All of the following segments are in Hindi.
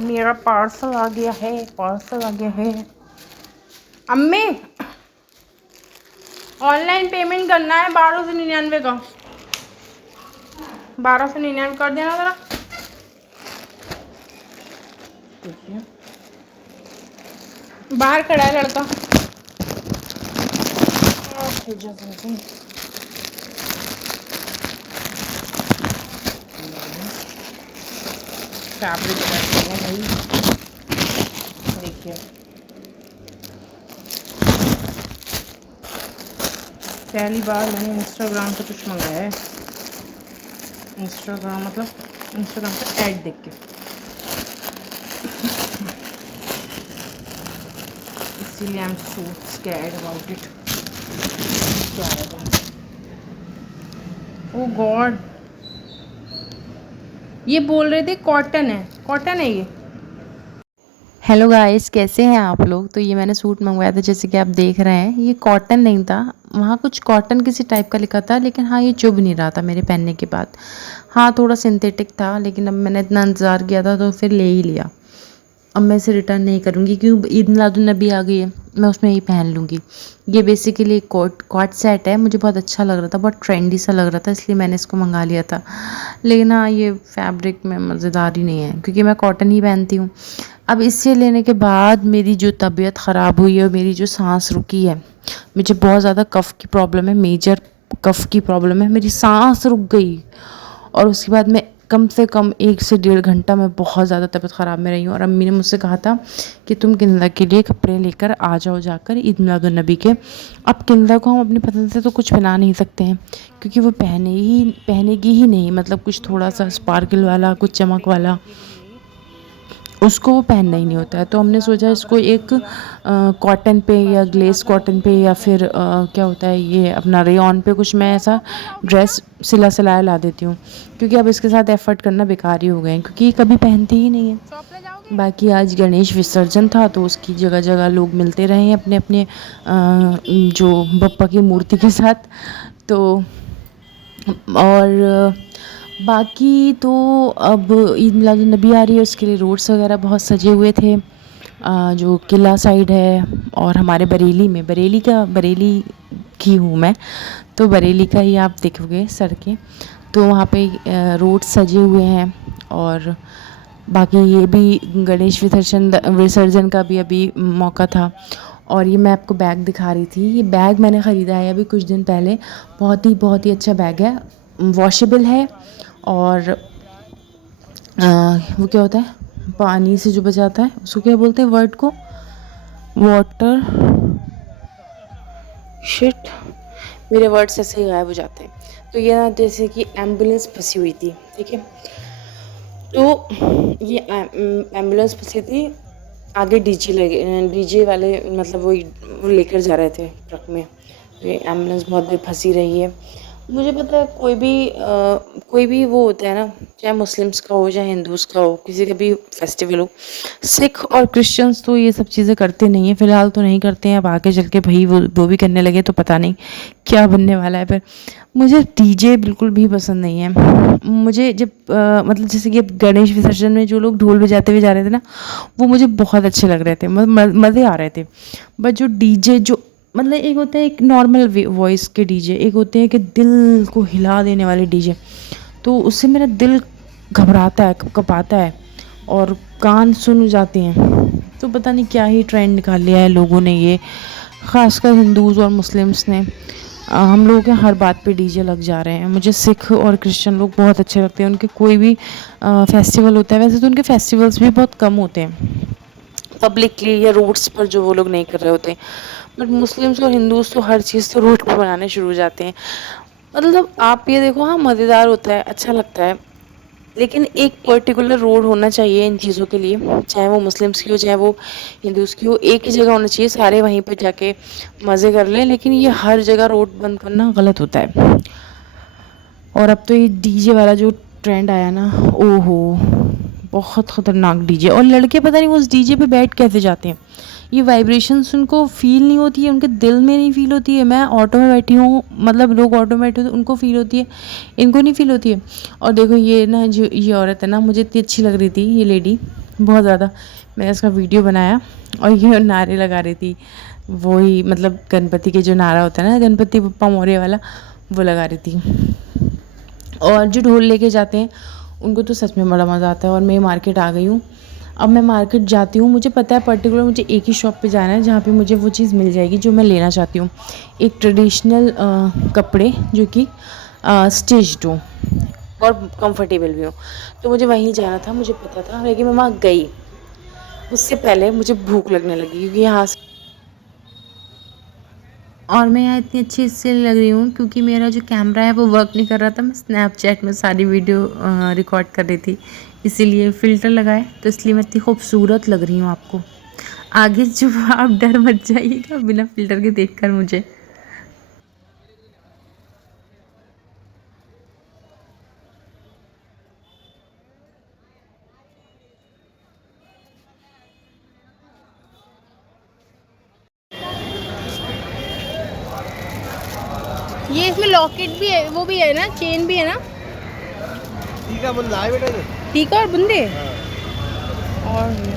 मेरा पार्सल आ गया है। अम्मी, ऑनलाइन पेमेंट करना है 1299 का। 1299 कर देना ज़रा। देखिए बाहर खड़ा है लड़का। फैब्रिक है भाई, देखिए पहली बार मैंने इंस्टाग्राम पे कुछ मंगाया है। इंस्टाग्राम पे ऐड देख के, इसीलिए I am so scared about it. क्या है? ओह गॉड, ये बोल रहे थे कॉटन है ये। हेलो गाइस, कैसे हैं आप लोग। तो ये मैंने सूट मंगवाया था, जैसे कि आप देख रहे हैं। ये कॉटन नहीं था, वहाँ कुछ कॉटन किसी टाइप का लिखा था, लेकिन हाँ ये चुभ नहीं रहा था मेरे पहनने के बाद। हाँ थोड़ा सिंथेटिक था, लेकिन अब मैंने इतना इंतज़ार किया था तो फिर ले ही लिया। अब मैं इसे रिटर्न नहीं करूँगी क्योंकि ईद मिलादुन्नबी आ गई है, मैं उसमें यही पहन लूँगी। ये बेसिकली एक कॉट सेट है, मुझे बहुत अच्छा लग रहा था, बहुत ट्रेंडी सा लग रहा था, इसलिए मैंने इसको मंगा लिया था। लेकिन हाँ ये फैब्रिक में मज़ेदार ही नहीं है, क्योंकि मैं कॉटन ही पहनती हूँ। अब इससे लेने के बाद मेरी जो तबीयत ख़राब हुई है और मेरी जो सांस रुकी है, मुझे बहुत ज़्यादा कफ़ की प्रॉब्लम है, मेजर कफ़ की प्रॉब्लम है, मेरी सांस रुक गई। और उसके बाद मैं कम से कम 1 से 1.5 घंटा मैं बहुत ज़्यादा तबीयत ख़राब में रही हूँ। और अम्मी ने मुझसे कहा था कि तुम किंदा के लिए कपड़े लेकर आ जाओ जाकर ईद मिलादुन्नबी के। अब किंदा को हम अपनी पसंद से तो कुछ पहना नहीं सकते हैं, क्योंकि वो पहनेगी ही नहीं, मतलब कुछ थोड़ा सा स्पार्कल वाला, कुछ चमक वाला उसको वो पहनना ही नहीं होता है। तो हमने सोचा इसको एक कॉटन पे या ग्लेस कॉटन पे या फिर क्या होता है ये अपना रेयॉन पे कुछ मैं ऐसा ड्रेस सिलाया ला देती हूँ, क्योंकि अब इसके साथ एफ़र्ट करना बेकार ही हो गए हैं, क्योंकि ये कभी पहनते ही नहीं है। बाकी आज गणेश विसर्जन था, तो उसकी जगह जगह लोग मिलते रहे हैं अपने अपने जो बप्पा की मूर्ति के साथ। तो और बाकी तो अब ईद मिलादुन्नबी आ रही है, उसके लिए रोड्स वगैरह बहुत सजे हुए थे। जो किला साइड है और हमारे बरेली की हूँ मैं, तो बरेली का ही आप देखोगे सड़कें, तो वहाँ पे रोड सजे हुए हैं। और बाकी ये भी गणेश विसर्जन का भी अभी मौका था। और ये मैं आपको बैग दिखा रही थी, ये बैग मैंने ख़रीदा है अभी कुछ दिन पहले। बहुत ही अच्छा बैग है, वॉशेबल है। और वो क्या होता है, पानी से जो बचाता है, उसको क्या बोलते हैं वर्ड को, वाटर शिट, मेरे वर्ड्स ऐसे ही गायब हो जाते हैं। तो ये ना जैसे कि एम्बुलेंस फंसी हुई थी, ठीक है, तो ये एम्बुलेंस फंसी थी, आगे डीजे वाले मतलब वो लेकर जा रहे थे ट्रक में। तो ये एम्बुलेंस बहुत देर फंसी रही है। मुझे पता है कोई भी वो होता है ना, चाहे मुस्लिम्स का हो चाहे हिंदूज़ का हो, किसी का भी फेस्टिवल हो, सिख और क्रिश्चियंस तो ये सब चीज़ें करते नहीं हैं, फ़िलहाल तो नहीं करते हैं। अब आगे चल के भाई वो भी करने लगे तो पता नहीं क्या बनने वाला है। पर मुझे डीजे बिल्कुल भी पसंद नहीं है। मुझे जब मतलब जैसे कि अब गणेश विसर्जन में जो लोग ढोल बजाते हुए जा रहे थे ना, वो मुझे बहुत अच्छे लग रहे थे, मज़े आ रहे थे। बट जो डीजे जो मतलब एक होता है एक नॉर्मल वॉइस के डीजे, एक होते हैं कि दिल को हिला देने वाले डीजे, तो उससे मेरा दिल घबराता है, कँपाता है और कान सुन जाते हैं। तो पता नहीं क्या ही ट्रेंड निकाल लिया है लोगों ने, ये ख़ासकर हिंदूज़ और मुस्लिम्स ने। हम लोगों के हर बात पे डीजे लग जा रहे हैं। मुझे सिख और क्रिश्चियन लोग बहुत अच्छे लगते हैं, उनके कोई भी फेस्टिवल होता है, वैसे तो उनके फेस्टिवल्स भी बहुत कम होते हैं पब्लिकली या रोड्स पर, जो वो लोग नहीं कर रहे होते। बट मुस्लिम्स और हिंदूज़ तो हर चीज़ तो रोड पर बनाने शुरू हो जाते हैं। मतलब आप ये देखो, हाँ मज़ेदार होता है, अच्छा लगता है, लेकिन एक पर्टिकुलर रोड होना चाहिए इन चीज़ों के लिए, चाहे वो मुस्लिम्स की हो चाहे वो हिंदूज़ की हो, एक ही जगह होना चाहिए, सारे वहीं पे जाके मज़े कर लें। लेकिन ये हर जगह रोड बंद करना गलत होता है। और अब तो ये डीजे वाला जो ट्रेंड आया ना, ओहो बहुत ख़तरनाक डीजे। और लड़के पता नहीं वो उस डीजे पे बैठ कैसे जाते हैं, ये वाइब्रेशंस उनको फ़ील नहीं होती है, उनके दिल में नहीं फ़ील होती है। मैं ऑटो में बैठी हूँ, मतलब लोग ऑटो में बैठे होते उनको फ़ील होती है, इनको नहीं फ़ील होती है। और देखो ये ना जो ये औरत है ना, मुझे इतनी अच्छी लग रही थी ये लेडी, बहुत ज़्यादा। मैंने उसका वीडियो बनाया और ये नारे लगा रही थी, वही मतलब गणपति के जो नारा होता है ना, गणपति बप्पा मौर्य वाला, वो लगा रही थी। और जो ढोल लेके जाते हैं उनको तो सच में बड़ा मज़ा आता है। और मैं मार्केट आ गई हूँ। अब मैं मार्केट जाती हूँ, मुझे पता है पर्टिकुलर मुझे एक ही शॉप पे जाना है जहाँ पे मुझे वो चीज़ मिल जाएगी जो मैं लेना चाहती हूँ। एक ट्रेडिशनल कपड़े जो कि स्टिच्ड हो और कंफर्टेबल भी हो, तो मुझे वहीं जाना था, मुझे पता था। लेकिन मैं वहाँ गई, उससे पहले मुझे भूख लगने लगी क्योंकि यहाँ से, और मैं यहाँ इतनी अच्छी इसलिए लग रही हूँ क्योंकि मेरा जो कैमरा है वो वर्क नहीं कर रहा था। मैं स्नैपचैट में सारी वीडियो रिकॉर्ड कर रही थी, इसीलिए फ़िल्टर लगाए, तो इसलिए मैं इतनी खूबसूरत लग रही हूँ आपको। आगे जो आप डर मत जाइएगा बिना फ़िल्टर के देखकर मुझे। ये इसमें लॉकेट भी है, वो भी है ना, चेन भी है ना, टीका बुंदा है बेटा, टीका और बुंदे। और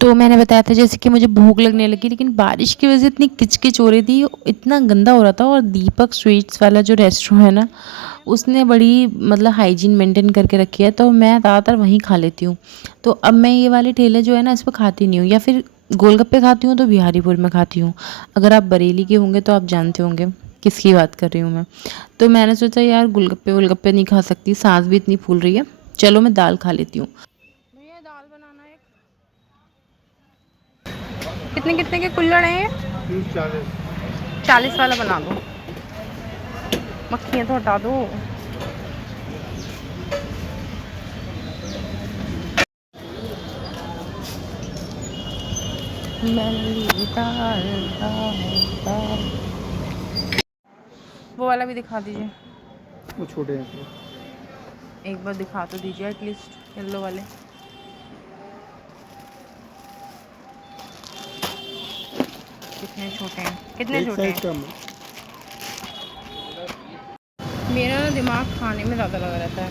तो मैंने बताया था जैसे कि मुझे भूख लगने लगी, लेकिन बारिश की वजह से इतनी किचकिच हो रही थी, इतना गंदा हो रहा था। और दीपक स्वीट्स वाला जो रेस्टोरेंट है ना, उसने बड़ी मतलब हाइजीन मेंटेन करके रखी है, तो मैं ज़्यादातर वहीं खा लेती हूँ। तो अब मैं ये वाले ठेले जो है ना, इस पर खाती नहीं हूँ, या फिर गोलगप्पे खाती हूँ तो बिहारीपुर में खाती हूँ। अगर आप बरेली के होंगे तो आप जानते होंगे किसकी बात कर रही हूँ मैं। तो मैंने सोचा यार गोलगप्पे वोलगप्पे नहीं खा सकती, सांस भी इतनी फूल रही है, चलो मैं दाल खा लेती हूँ। भैया दाल बनाना है। कितने कितने के कुल्हड़ हैं ये? 40 वाला बना दो। मक्खियाँ तो हटा दो। वो वाला भी दिखा दीजिए, वो छोटे हैं तो। एक बार दिखा तो दीजिए एटलीस्ट येलो वाले। कितने छोटे हैं, कितने छोटे हैं? कम मेरा ना दिमाग खाने में ज़्यादा लगा रहता है।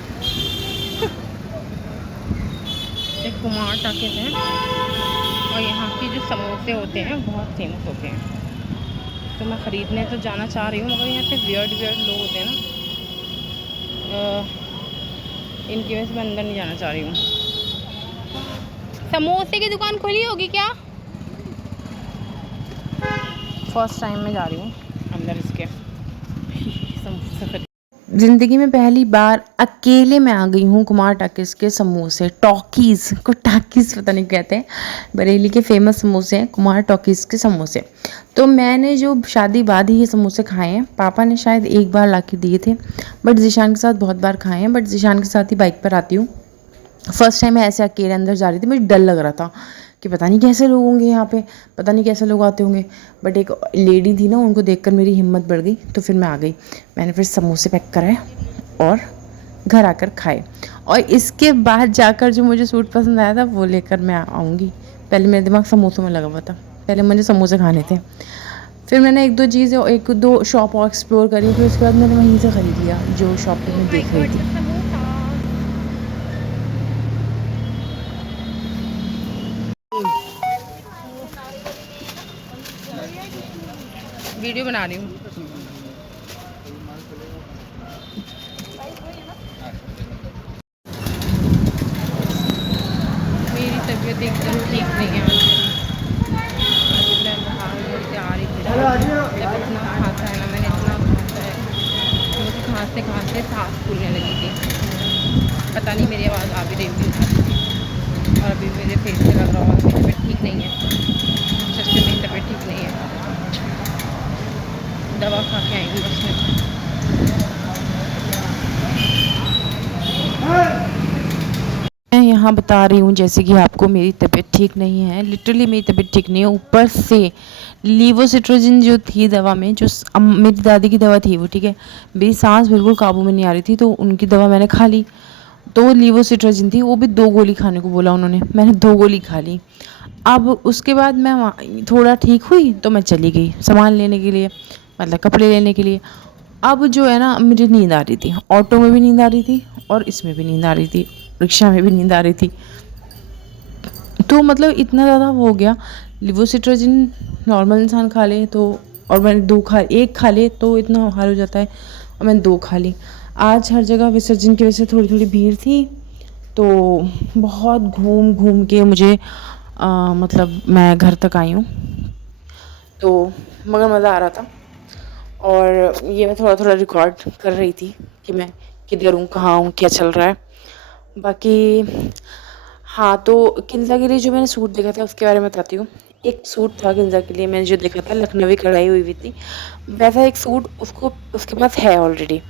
एक कुमार टाकिज है और यहाँ के जो समोसे होते हैं बहुत फेमस होते हैं, तो मैं ख़रीदने तो जाना चाह रही हूँ, मगर यहाँ पे वियर्ड लोग होते हैं ना, इनकी वजह से मैं अंदर नहीं जाना चाह रही हूँ। समोसे की दुकान खुली होगी क्या? फर्स्ट टाइम मैं जा रही हूँ अंदर इसके समोसे खरीद। ज़िंदगी में पहली बार अकेले मैं आ गई हूँ कुमार टाकिज़ के समोसे, टॉकीज़ को टाकिज़ पता नहीं कहते हैं, बरेली के फेमस समोसे हैं कुमार टॉकीज़ के समोसे। तो मैंने जो शादी बाद ही ये समोसे खाए हैं, पापा ने शायद एक बार ला के दिए थे, बट ज़ीशान के साथ बहुत बार खाए हैं, बट ज़ीशान के साथ ही बाइक पर आती हूँ। फर्स्ट टाइम मैं ऐसे अकेले अंदर जा रही थी, मुझे डर लग रहा था कि पता नहीं कैसे लोग होंगे यहाँ पे, पता नहीं कैसे लोग आते होंगे, बट एक लेडी थी ना, उनको देखकर मेरी हिम्मत बढ़ गई, तो फिर मैं आ गई। मैंने फिर समोसे पैक कराए और घर आकर खाए, और इसके बाद जाकर जो मुझे सूट पसंद आया था वो लेकर मैं आऊँगी। पहले मेरा दिमाग समोसों में लगा हुआ था, पहले मुझे समोसे खाने थे। फिर मैंने एक दो शॉप और एक्सप्लोर करी, फिर उसके बाद मैंने वहीं से ख़रीद लिया जो शॉप पर मैं देख रही थी। वीडियो बना रही हूँ। मेरी तबीयत एकदम ठीक नहीं है। मैं बाहर से आ रही थी, जब इतना खांसा है ना, मैंने इतना खांसा है, मुझे खांसते खांसते सांस फूलने लगी थी। पता नहीं मेरी आवाज़ आ भी रही थी, और अभी मेरे फेस से लग रहा होगा मेरी तबीयत ठीक नहीं है। सच में मेरी तबीयत ठीक नहीं है, दवा खा के आई हूँ बस मैं। मैं यहाँ बता रही हूँ जैसे कि आपको मेरी तबीयत ठीक नहीं है, लिटरली मेरी तबीयत ठीक नहीं है। ऊपर से लीवोसिट्रोजिन जो थी दवा में, जो मेरी दादी की दवा थी वो, ठीक है, मेरी सांस बिल्कुल काबू में नहीं आ रही थी, तो उनकी दवा मैंने खा ली। तो वो लीवोसिट्रोजिन थी, वो भी 2 गोली खाने को बोला उन्होंने, मैंने 2 गोली खा ली। अब उसके बाद मैं वहाँ थोड़ा ठीक हुई तो मैं चली गई सामान लेने के लिए, मतलब कपड़े लेने के लिए। अब जो है ना मुझे नींद आ रही थी, ऑटो में भी नींद आ रही थी और इसमें भी नींद आ रही थी, रिक्शा में भी नींद आ रही थी। तो मतलब इतना ज़्यादा हो गया। लिवोसिट्राजिन नॉर्मल इंसान खा ले तो, और मैंने एक खा ले तो इतना हाल हो जाता है, और मैंने 2 खा ली। आज हर जगह विसर्जन की वजह से थोड़ी थोड़ी भीड़ थी, तो बहुत घूम घूम के मुझे मतलब मैं घर तक आई हूँ, तो मगर मज़ा आ रहा था। और ये मैं थोड़ा थोड़ा रिकॉर्ड कर रही थी कि मैं किधर हूँ, कहाँ हूँ, क्या चल रहा है। बाकी हाँ, तो किन्ज़ा के लिए जो मैंने सूट देखा था उसके बारे में बताती हूँ। एक सूट था किन्ज़ा के लिए मैंने जो देखा था, लखनवी कढ़ाई हुई थी, वैसा एक सूट उसको उसके पास है ऑलरेडी।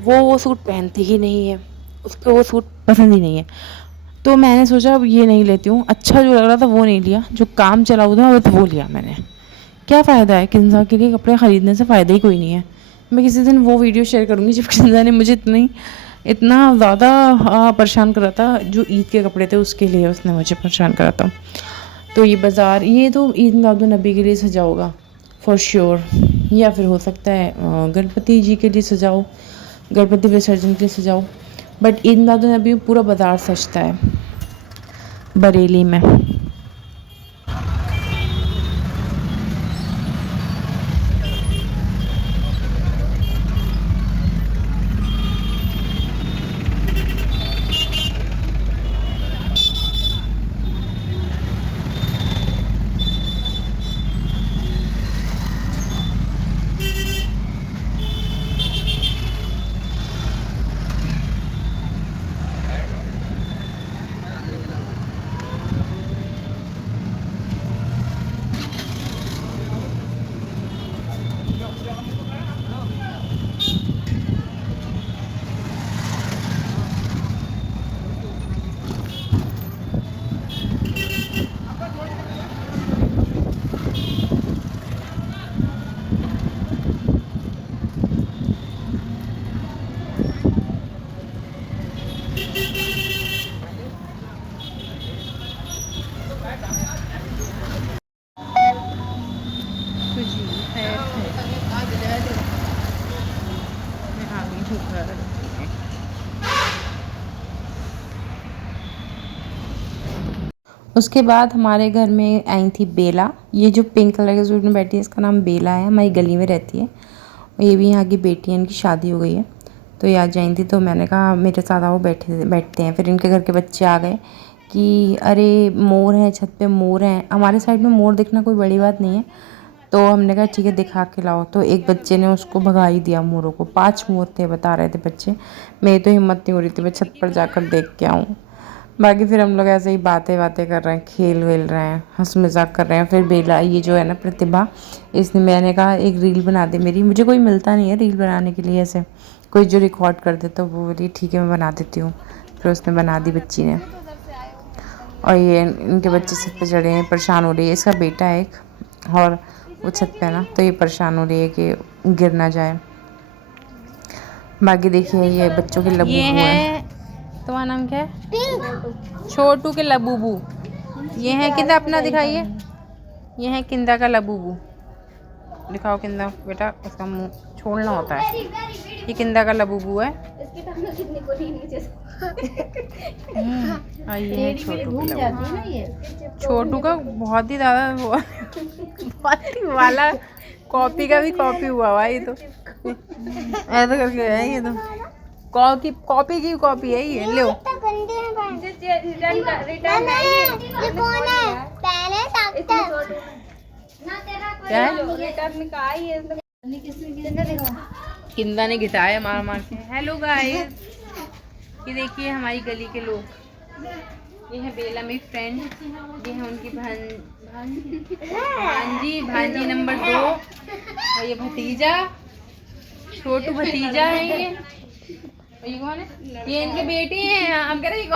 वो सूट पहनती ही नहीं है, उसको वो सूट पसंद ही नहीं है। तो मैंने सोचा अब ये नहीं लेती हूँ, अच्छा जो लग रहा था वो नहीं लिया, जो काम चला हुआ था बस वो लिया मैंने। क्या फ़ायदा है किन्ज़ा के लिए कपड़े ख़रीदने से, फ़ायदा ही कोई नहीं है। मैं किसी दिन वो वीडियो शेयर करूँगी जब किन्ज़ा ने मुझे इतना ज़्यादा परेशान करा था, जो ईद के कपड़े थे उसके लिए उसने मुझे परेशान करा था। तो ये बाज़ार, ये तो ईद मिलादुन्नबी के लिए सजा होगा फॉर श्योर, या फिर हो सकता है गणपति जी के लिए सजाओ, गणपति विसर्जन के लिए सजाओ। बट ईद मिलादुन्नबी में पूरा बाज़ार सजता है बरेली में। उसके बाद हमारे घर में आई थी बेला। ये जो पिंक कलर के सूट में बैठी है इसका नाम बेला है, हमारी गली में रहती है। और ये भी यहाँ की बेटी है, इनकी शादी हो गई है, तो ये आज आई थी। तो मैंने कहा मेरे साथ आओ बैठते हैं। फिर इनके घर के बच्चे आ गए कि अरे मोर है, छत पे मोर हैं। हमारे साइड में मोर दिखना कोई बड़ी बात नहीं है, तो हमने कहा ठीक है दिखा के लाओ। तो एक बच्चे ने उसको भगा ही दिया मोरों को। 5 मोर थे बता रहे थे बच्चे। मेरी तो हिम्मत नहीं हो रही थी मैं छत पर जाकर देख के आऊँ। बाकी फिर हम लोग ऐसे ही बातें कर रहे हैं, खेल वेल रहे हैं, हंस मजाक कर रहे हैं। फिर बेला, ये जो है ना प्रतिभा, इसने, मैंने कहा एक रील बना दे मेरी। मुझे कोई मिलता नहीं है रील बनाने के लिए, ऐसे कोई जो रिकॉर्ड कर दे, तो वो बोली ठीक है मैं बना देती हूँ। फिर उसने बना दी बच्ची ने। और ये इनके बच्चे छत पे चढ़े हैं, परेशान हो रही है। इसका बेटा है एक, और वो छत पे है ना, तो ये परेशान हो रही है कि गिर ना जाए। बाकी देखिए ये बच्चों के लबू है। तुम्हारा नाम क्या है? छोटू के लबूबू। ये है किंदा, अपना दिखाइए। ये है किंदा का लबूबू। दिखाओ किंदा बेटा, उसका मुंह छोड़ना होता है। ये किंदा का लबूबू है। ये है छोटू का बहुत ही ज़्यादा बहुत ही वाला कॉपी का भी कॉपी हुआ हुआ ये तो, ऐसा करके है ये तो। कॉपी की कॉपी है ये। लो क्या है? किंदा ने घिटाया मार मार के। हेलो गाइस, ये देखिए हमारी गली के लोग। ये है बेला मेरी फ्रेंड, ये है उनकी भांजी नंबर 2, और ये भतीजा, छोटू भतीजा है ये। और ये कौन है? ये इनके बेटे हैं। हम कह रहे हैं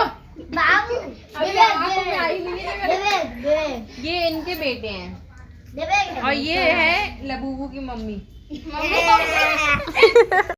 ये इनके बेटे हैं, और ये है लबूबू की मम्मी।